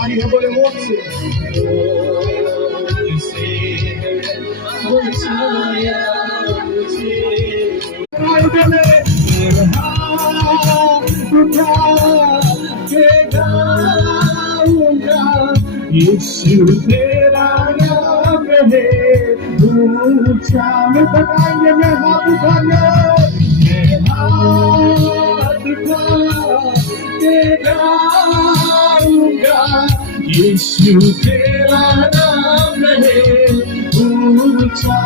पानी है बोले मोट से बुझाया मुझे बोले उठा के गाऊंगा यीशु तेरा नाम है ऊंचा में बताएंगे मैं हाथ उठाने हाथ उठा के गाऊंगा यीशु तेरा नाम है ऊंचा